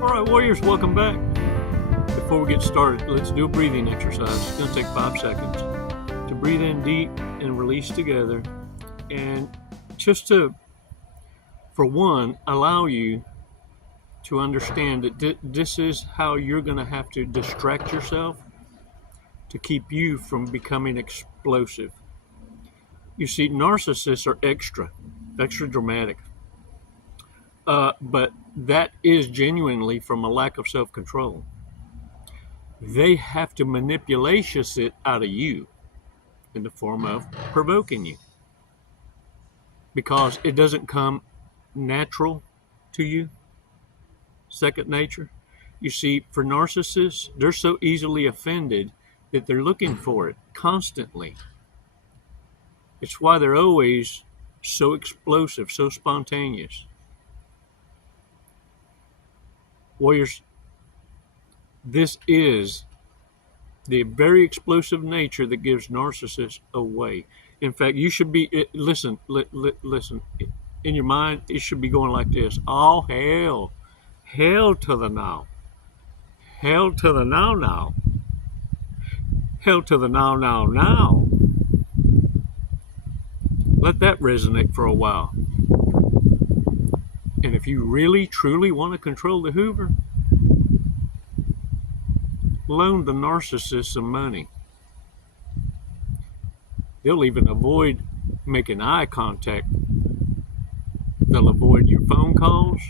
All right, warriors, welcome back. Before we get started, let's do a breathing exercise. It's going to take 5 seconds to breathe in deep and release together. And just to, for one, allow you to understand that this is how you're going to have to distract yourself to keep you from becoming explosive. You see, narcissists are extra dramatic. But that is genuinely from a lack of self-control. They have to manipulate it out of you in the form of provoking you, because it doesn't come natural to you, second nature. You see, for narcissists, they're so easily offended that they're looking for it constantly. It's why they're always so explosive, so spontaneous. Warriors, this is the very explosive nature that gives narcissists away. In fact, you should be, listen, in your mind, it should be going like this. All hail, hail to the now. Hail to the now. Hail to the now. Let that resonate for a while. And if you really, truly want to control the Hoover, loan the narcissist some money. They'll even avoid making eye contact. They'll avoid your phone calls.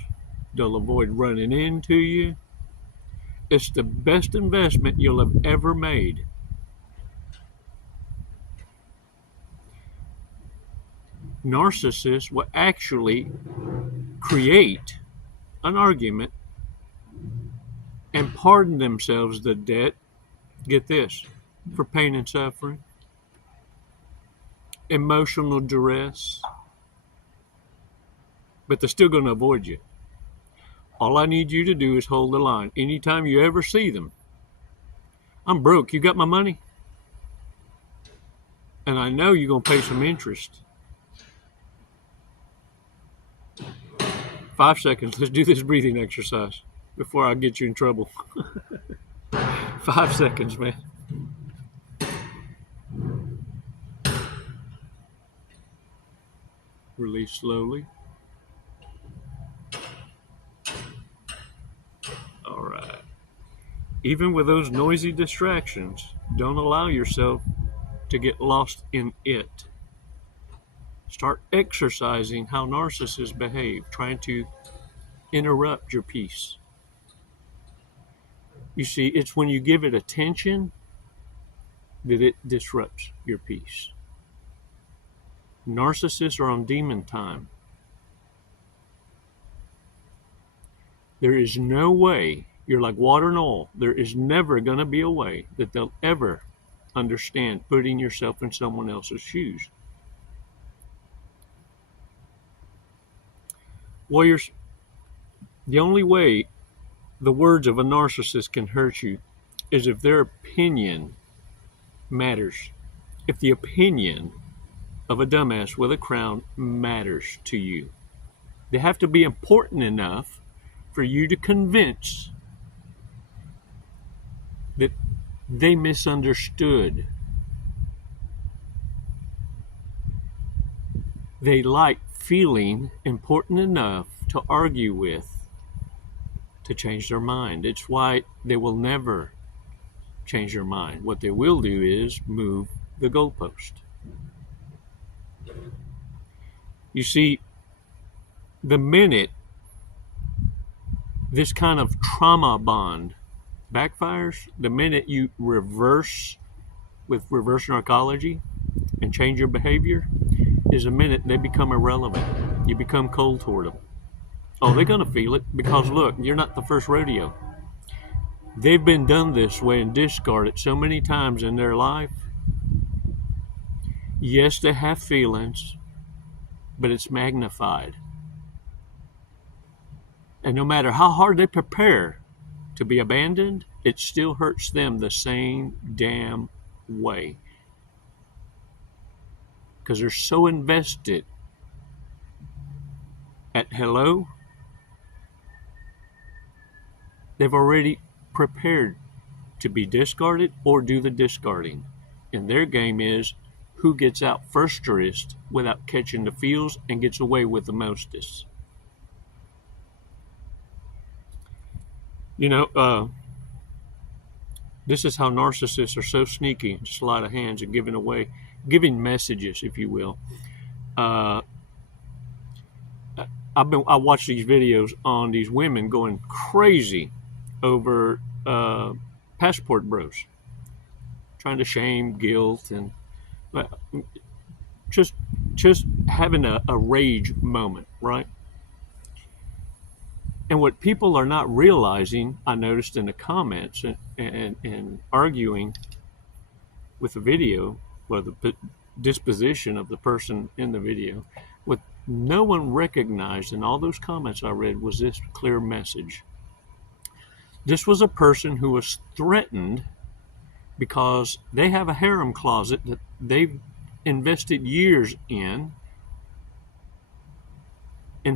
They'll avoid running into you. It's the best investment you'll have ever made. Narcissists will actually create an argument and pardon themselves the debt, get this, for pain and suffering, emotional duress, but they're still going to avoid you. All I need you to do is hold the line. Anytime you ever see them, I'm broke, you got my money? And I know you're going to pay some interest. 5 seconds, let's do this breathing exercise before I get you in trouble. 5 seconds, man. Release slowly. All right. Even with those noisy distractions, don't allow yourself to get lost in it. Start exercising how narcissists behave, trying to interrupt your peace. You see, it's when you give it attention that it disrupts your peace. Narcissists are on demon time. There is no way, you're like water and oil, there is never going to be a way that they'll ever understand putting yourself in someone else's shoes. Warriors, the only way the words of a narcissist can hurt you is if their opinion matters. If the opinion of a dumbass with a crown matters to you. They have to be important enough for you to convince that they misunderstood. They like feeling important enough to argue with, to change their mind. It's why they will never change their mind. What they will do is move the goalpost. You see, the minute this kind of trauma bond backfires, the minute you reverse with reverse narcology and change your behavior, is a minute they become irrelevant. You become cold toward them. Oh, they're going to feel it because, look, you're not the first rodeo. They've been done this way and discarded so many times in their life. Yes, they have feelings, but it's magnified. And no matter how hard they prepare to be abandoned, it still hurts them the same damn way. Because they're so invested at hello, They've already prepared to be discarded or do the discarding. And their game is who gets out first without catching the feels and gets away with the mostest. This is how narcissists are so sneaky, sleight of hands, and giving messages, if you will. I watch these videos on these women going crazy over passport bros, trying to shame, guilt, and just having a rage moment, right? And what people are not realizing, I noticed in the comments and arguing with the video, or the disposition of the person in the video, what no one recognized in all those comments I read was this clear message. This was a person who was threatened because they have a harem closet that they've invested years in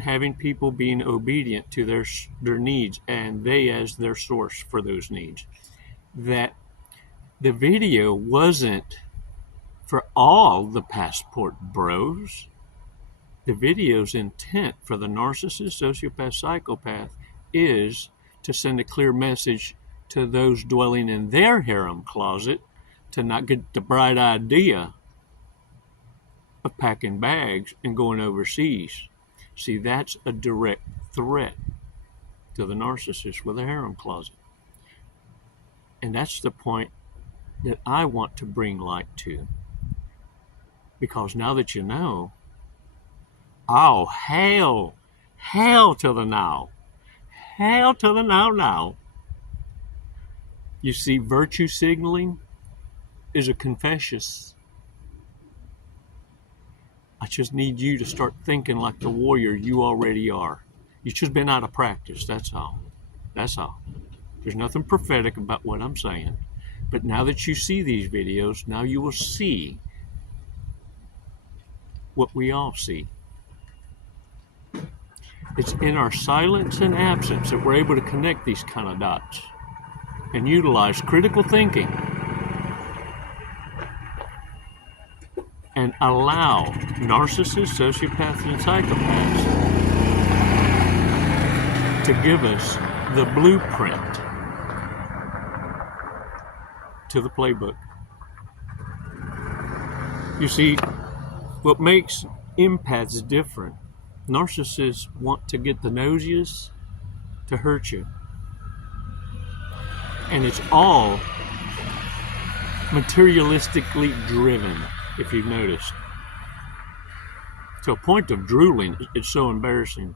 having people being obedient to their needs, and they as their source for those needs. That the video wasn't for all the passport bros. The video's intent for the narcissist, sociopath, psychopath is to send a clear message to those dwelling in their harem closet to not get the bright idea of packing bags and going overseas. See, that's a direct threat to the narcissist with a harem closet. And that's the point that I want to bring light to. Because now that you know, oh, hell to the now. Hell to the now. You see, virtue signaling is a confession. I just need you to start thinking like the warrior you already are. You've just been out of practice, that's all. That's all. There's nothing prophetic about what I'm saying. But now that you see these videos, now you will see what we all see. It's in our silence and absence that we're able to connect these kind of dots and utilize critical thinking and allow narcissists, sociopaths, and psychopaths to give us the blueprint to the playbook. You see, what makes empaths different, narcissists want to get the nosiest to hurt you. And it's all materialistically driven, if you've noticed. To a point of drooling, it's so embarrassing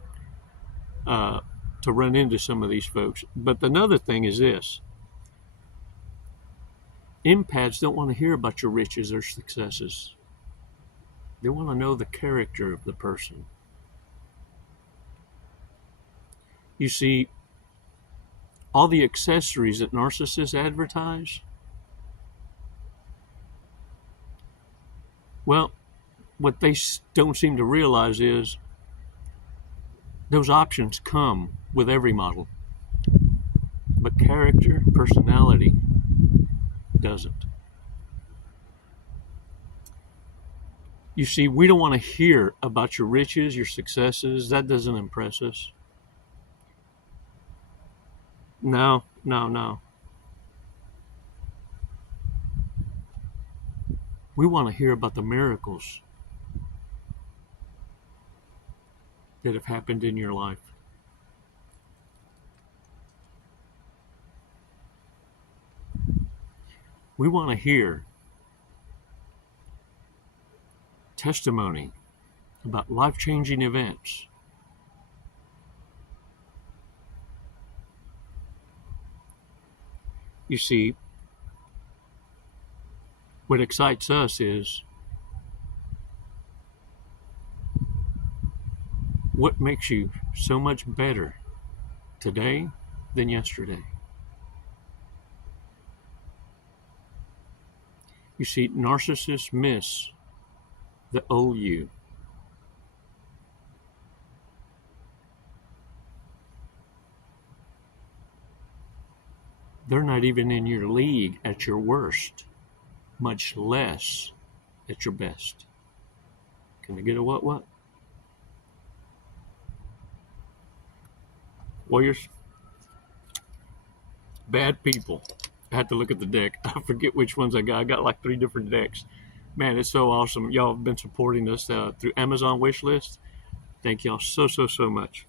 to run into some of these folks. But another thing is this. Empaths don't want to hear about your riches or successes. They want to know the character of the person. You see, all the accessories that narcissists advertise, well, what they don't seem to realize is those options come with every model. But character, personality, doesn't. You see, we don't want to hear about your riches, your successes. That doesn't impress us. No. We want to hear about the miracles that have happened in your life. We want to hear testimony about life-changing events. You see, what excites us is what makes you so much better today than yesterday. You see, narcissists miss the old you. they're not even in your league at your worst, much less at your best. Can I get a what? Warriors, bad people. I had to look at the deck. I forget which ones I got. I got like 3 different decks. Man, it's so awesome. Y'all have been supporting us through Amazon wishlist. Thank y'all so much.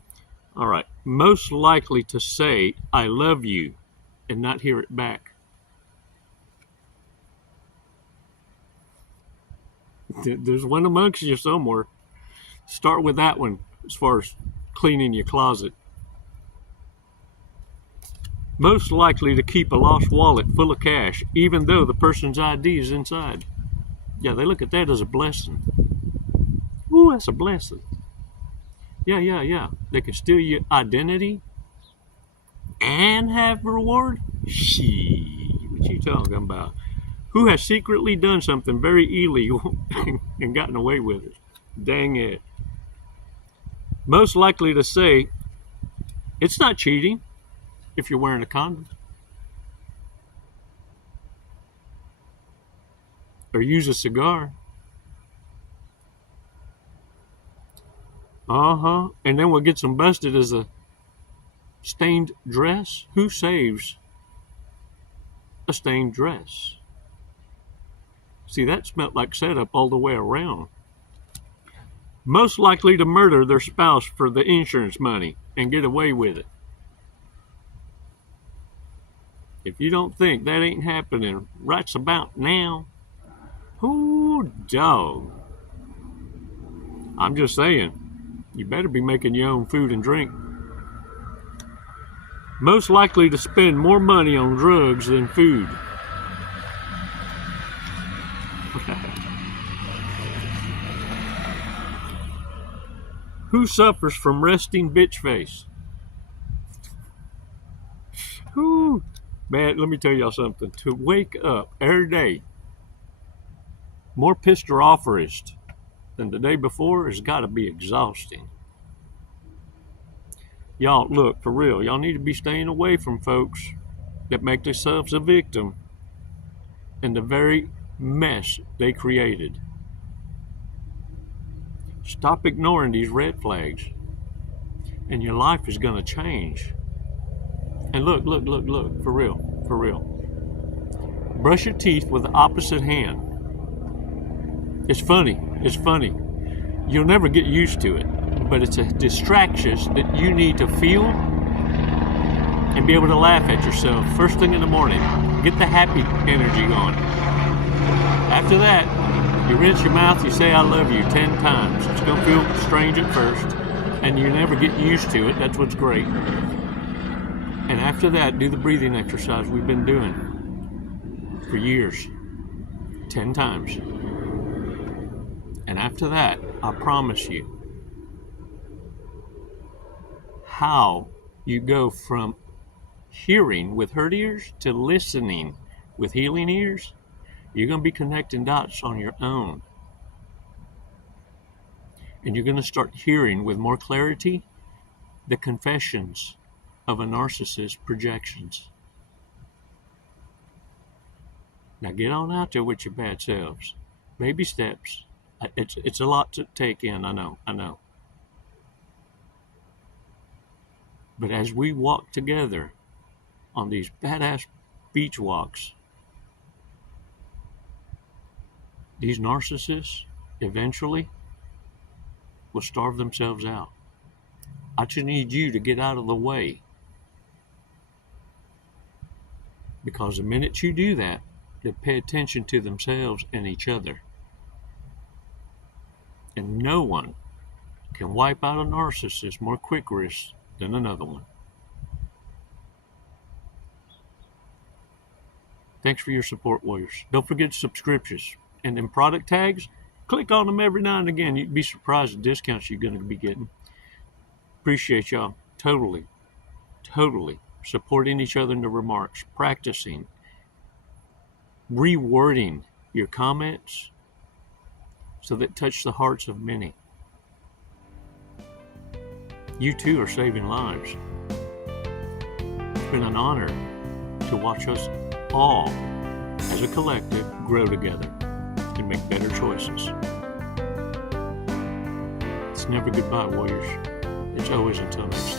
All right. Most likely to say, I love you, and not hear it back. There's one amongst you somewhere. Start with that one as far as cleaning your closet. Most likely to keep a lost wallet full of cash, even though the person's ID is inside. Yeah, they look at that as a blessing. Ooh, that's a blessing. Yeah. They can steal your identity and have reward? Shit, what you talking about? Who has secretly done something very illegal and gotten away with it? Dang it. Most likely to say, it's not cheating if you're wearing a condom. Or use a cigar. And then what gets them busted is a stained dress. Who saves a stained dress? See, that smelled like setup all the way around. Most likely to murder their spouse for the insurance money and get away with it. If you don't think that ain't happening right about now, ooh, dog. I'm just saying, you better be making your own food and drink. Most likely to spend more money on drugs than food. Who suffers from resting bitch face? Whew. Man, let me tell y'all something. To wake up every day more pissed or offerist than the day before has got to be exhausting. Y'all, look, for real, y'all need to be staying away from folks that make themselves a victim in the very mess they created. Stop ignoring these red flags, and your life is going to change. And look, for real. Brush your teeth with the opposite hand. It's funny. You'll never get used to it, but it's a distraction that you need to feel and be able to laugh at yourself first thing in the morning. Get the happy energy going. After that, you rinse your mouth, you say I love you 10 times. It's going to feel strange at first, and you never get used to it. That's what's great. And after that, do the breathing exercise we've been doing for years, 10 times. And after that, I promise you, how you go from hearing with hurt ears to listening with healing ears, you're going to be connecting dots on your own. And you're going to start hearing with more clarity the confessions of a narcissist's projections. Now get on out there with your bad selves. Baby steps. It's a lot to take in, I know. But as we walk together on these badass beach walks, these narcissists eventually will starve themselves out. I just need you to get out of the way. Because the minute you do that, they pay attention to themselves and each other. And no one can wipe out a narcissist more quickly than another one. Thanks for your support, Warriors. Don't forget subscriptions. And then product tags, click on them every now and again. You'd be surprised at discounts you're going to be getting. Appreciate y'all totally supporting each other in the remarks, practicing, rewording your comments so that touch the hearts of many. You too are saving lives. It's been an honor to watch us all, as a collective, grow together and make better choices. It's never goodbye, warriors. It's always until next time.